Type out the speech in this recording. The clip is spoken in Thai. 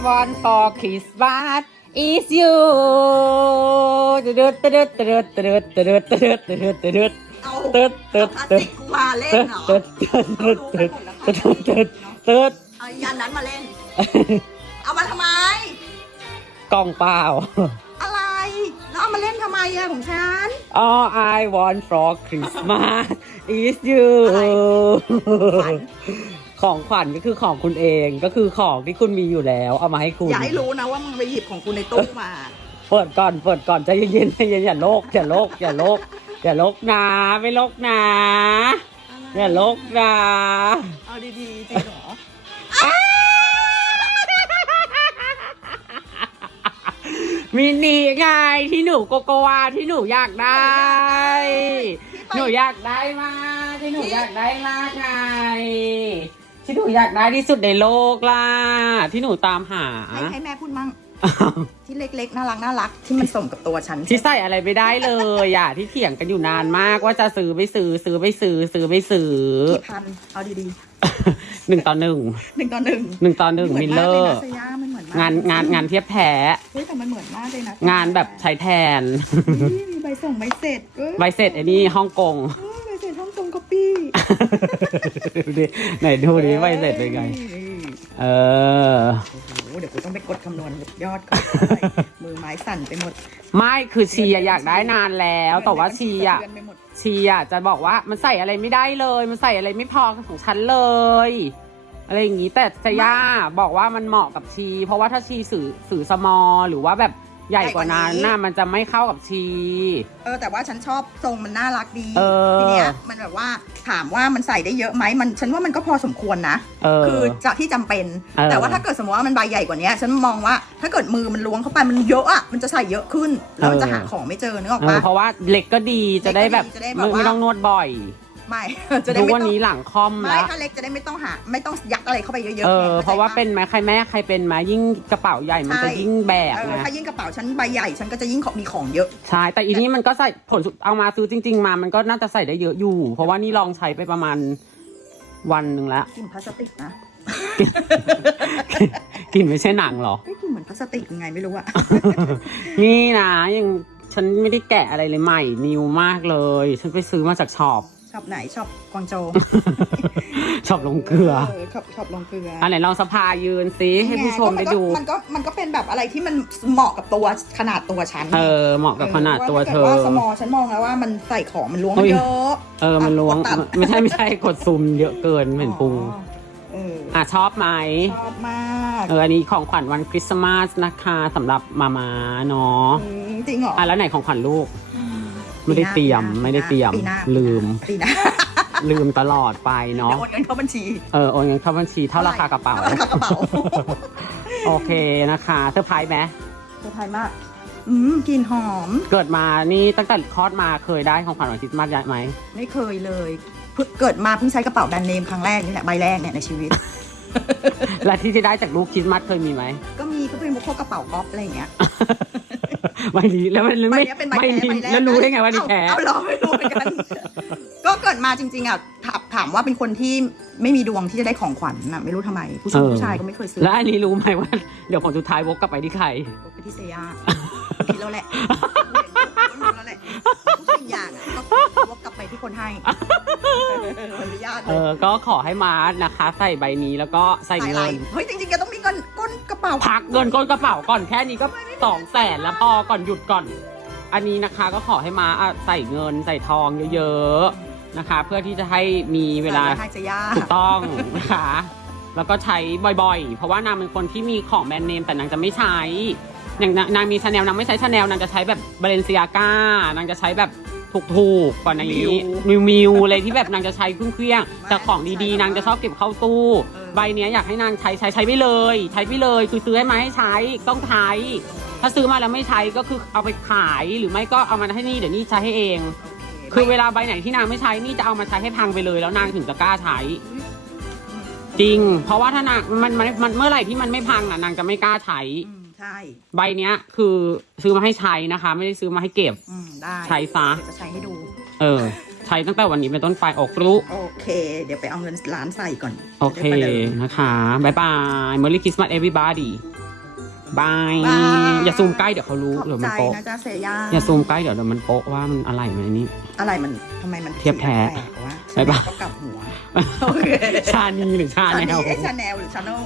want for Christmas is you ตึ๊ดตึ๊ดตึ๊ดตึ๊ดตึ๊ดตึ๊ดตึ๊ดตึ๊ดตึ๊ดเอาตึ๊ดตึ๊ดพลาสตึ๊ติดกกูมาเล่นตึ๊ดเหรอตึ๊ดตึ๊ดตึ๊ดตึ๊ดตึ๊ดตึ๊ดตึ๊ดเอายันนั้นมาเล่น เอามาทำไม กล่องเปล่า อะไรแล้วเอามาเล่นทำไมอะของฉัน All I want for Christmas is you ขวัญของขวัญก็คือของคุณเองก็คือของที่คุณมีอยู่แล้ว เอามาให้คุณอย่าให้รู้นะว่ามึงไปหยิบของกูในตู้มา เปิดก่อนเปิดก่อนใจเย็นๆใจเย็นๆอย่าโลกอย่าโลกอย่าโลกอย่าโลกนะไม่โลกนะอย่าโลกนะเอาดีๆจริงเหรอมินิไงที่หนูโกโกวาที่หนูอยากได้ หนูอยากได้มากที่หนูอยากได้มากไง ที่หนูอยากได้ที่สุดในโลกล่ะ ที่หนูตามหา ให้ให้แม่พูดมั่ง ที่เล็กๆ น่ารักน่ารักที่มันสมกับตัวฉัน ที่ใส่อะไรไม่ได้เลยอะที่เถียงกันอยู่นานมากว่าจะซื้อไม่ซื้อซื้อไม่ซื้อซื้อไม่ซื้อกี่พัน เอาดีหนึ่งต่อหนึ่งๆหนึ่งต่อหนึ่งหนึ่งต่อหนึ่งมิลเลอร์ สยามันเหมือนมากงานงานงานเทียบแพ้เฮ้ยแต่มันเหมือนมากเลยนะงานแบบใช้แทนเฮ้ยมีใบส่งใบเสร็จเอ้ย ใบเสร็จไอ้นี่ฮ่องกง เดูดิไหนดูดิใบเสร็จเป็นไง เออ โอ้โหเดี๋ยวกูต้องไปกดคำนวณยอดก่อนมือไม้สั่นไปหมดไม่คือชีอะอยากได้นานแล้ว แต่ว่าชีอะเดืนไปหมดชีอะจะบอกว่ามันใส่อะไรไม่ได้เลย มันใส่อะไรไม่พอของฉันเลย อะไรอย่างนี้แต่สย่าบอกว่ามันเหมาะกับชี เพราะว่าถ้าชีสื่อสื่อสมอลหรือว่าแบบ ใหญ่กว่านั้นน่ะมันจะไม่เข้ากับชี เออแต่ว่าฉันชอบทรงมันน่ารักดีเออทีเนี้ยมันแบบว่าถามว่ามันใส่ได้เยอะไหมมันฉันว่ามันก็พอสมควรนะเออคือจากที่จำเป็นเออแต่ว่าถ้าเกิดสมมติว่ามันใบใหญ่กว่านี้ฉันมองว่าถ้าเกิดมือมันล้วงเข้าไปมันเยอะอะมันจะใส่เยอะขึ้นแล้วมันจะหาของไม่เจอนึกออกเออปะเพราะว่าเหล็กก็ดีจะได้แบบเหล็กก็ดีจะได้แบบไม่ว่าไม่ต้องนวดบ่อย ไม่ จะได้ทุกไม่วันต้องนี้หลังคอมไม่แล้ว ถ้าเล็กจะได้ไม่ต้องหา ไม่ต้องยัดอะไรเข้าไปเยอะๆเออ ไงเพราะว่าข้เป็นไหมใครแม่ใครเป็นไหมยิ่งกระเป๋าใหญ่มันจะใช่ยิ่งแบกเออนะถ้ายิ่งกระเป๋าฉันใบใหญ่ฉันก็จะยิ่งของมีของเยอะ ใช่แต่อีนี้มันก็ใส่ผลสุดเอามาซื้อจริง ๆ มามันก็น่าจะใส่ได้เยอะอยู่ เพราะว่านี่ลองใช้ไปประมาณวันหนึ่งแล้ว กลิ่นพลาสติกนะ กลิ่นไม่ใช่หนังเหรอเอ้ยกลิ่นเหมือนพลาสติกยังไงไม่รู้อะ นี่นะยังฉันไม่ได้แกะอะไรเลยใหม่นิวมากเลย ฉันไปซื้อมาจากช็อป ชอบไหนชอบกวางโจวช็อปลงเกลือเออชอบชอบลงเกลืออันไหนลองสภายืนซิให้ผู้ชมได้ดู มันก็มันก็เป็นแบบอะไรที่มันเหมาะกับตัวขนาดตัวฉันเออเหมาะกับขนาดตัวเธอว่าสมอฉันมองแล้วว่ามันใส่ของมันล้วงโอ้ยเยอะเออมันล้วงตัดไม่ใช่ไม่ใช่กดซูมเยอะเกินเหมือนพุงอ๋อเอออะชอบไหมชอบมากเอออันนี้ของขวัญวันคริสต์มาสนะคะสำหรับมามาเนาะมจริงเหรออะแล้วไหนของขวัญลูก ไม่ได้เตรียมไม่ได้เตรียมปีหน้าลืม ปีหน้าลืมตลอดไปเดี๋ยเนาะวโอนเงินเข้าบัญชี เออโอนเงินเข้าบัญชีเท่าราคากระเป๋าท่ราคากระเป๋า โอเคนะคะเซอร์ไพรส์ไหมเซอร์ไพรส์มากอืมกลินหอม เกิดมานี่ตั้งแต่คลอดมาเคยได้ของขวัญวันคริสต์มาสไหมไม่เคยเลยเพิ่งเกิดมาเพิ่งใช้กระเป๋าแบรนด์เนมครั้งแรกนี่แหละใบแรกเนี่ยในชีวิตและที่ที่ได้จากลูกคริสต์มาสเคยมีไหมก็มีก็เป็นพวกกระเป๋าก๊อฟอะไรอย่างเงี้ย ไม่ดีแล้วมันใบไม่เนี้ยเป็นใบไม่แท้ดีใบแรกแล้วรู้ได้ไงว่าดีแท้เอาเอาเหรอไม่รู้เหมือนกัน ก็เกิดมาจริง ๆอะถามถามว่าเป็นคนที่ไม่มีดวงที่จะได้ของขวัญน่ะไม่รู้ทำไม ผู้ชายผู้ชายก็ไม่เคยซื้อแล้วอันนี้รู้ไหมว่า เดี๋ยวผลสุดท้ายวกกลับไปที่ใคร ไปที่เซียาคิดแล้วแหละรู้แล้วแหละทุกสิ่งอย่างอะก็วกกลับไปที่คนให้อนุญาตเอเลยอ ก็ขอให้มาร์ทนะคะ ใส่ใบนี้แล้วก็ใส่ใส่อะไรเงิน เฮ้ยจริงๆแกต้องมีเงินก้นกระเป๋า พักเงินก้นกระเป๋าก่อนแค่นี้ก็ สองแสนแล้วพอก่อนหยุดก่อน อันนี้นะคะก็ขอให้มาอะใส่เงินใส่ทองเยอะๆนะคะ เพื่อที่จะให้มีเวลาให้เซียาถูกต้องนะคะแล้วก็ใช้บ่อยๆ เพราะว่านางเป็นคนที่มีของแบรนด์เนมแต่นางจะไม่ใช้ อย่างนางนางมีชาแนลนางไม่ใช้ชาแนลนางจะใช้แบบบาเลนซิอาก้านางจะใช้แบบถูกๆกว่านี้มิวมิวอะไรที่แบบนางจะใช้เครื่องๆแต่ของดีๆ นางจะชอบเก็บเข้าตู้ ใบเนี้ยอยากให้นางใช้ใช้ใช้ไปเลย ใช้ไปเลย คือซื้อให้มาให้ใช้ต้องใช้ ถ้าซื้อมาแล้วไม่ใช้ก็คือเอาไปขายหรือไม่ก็เอามาให้นี่เดี๋ยวนี่ใช้ให้เอง คือเวลาใบไหนที่นางไม่ใช้นี่จะเอามาใช้ให้พังไปเลย แล้วนางถึงจะกล้าใช้ จริง เพราะว่าถ้านางมันมันมันเมื่อไหร่ที่มันไม่พังอะนางจะไม่กล้าใช้ อืมใช่ใบเนี้ย คือซื้อมาให้ใช้นะคะ ไม่ได้ซื้อมาให้เก็บ อืมได้ใช้ซะ เดี๋ยวจะใช้ให้ดู เออ ใช้ตั้งแต่วันนี้เป็นต้นไปออกรู้ โอเค เดี๋ยวไปเอาเงินร้านใส่ก่อนโอเค จะได้ประดิม นะคะบายบาย Merry Christmas everybody บาย บาย อย่าซูมใกล้เดี๋ยวเขารู้ขอบเดี๋ยวใจมันโป๊ะนะจ๊ะเซย่าอย่าซูมใกล้เดี๋ยวเดี๋ยวมันโป๊ะว่ามันอะไรไหมนี่อะไรมันทำไมมันเทียบแท้ปลกๆวะบ๊ายบาย ก็กลับหัวโอเคชานีหรือชาชาแนแนลลเอ๊ะชาแนลหรือชาแนล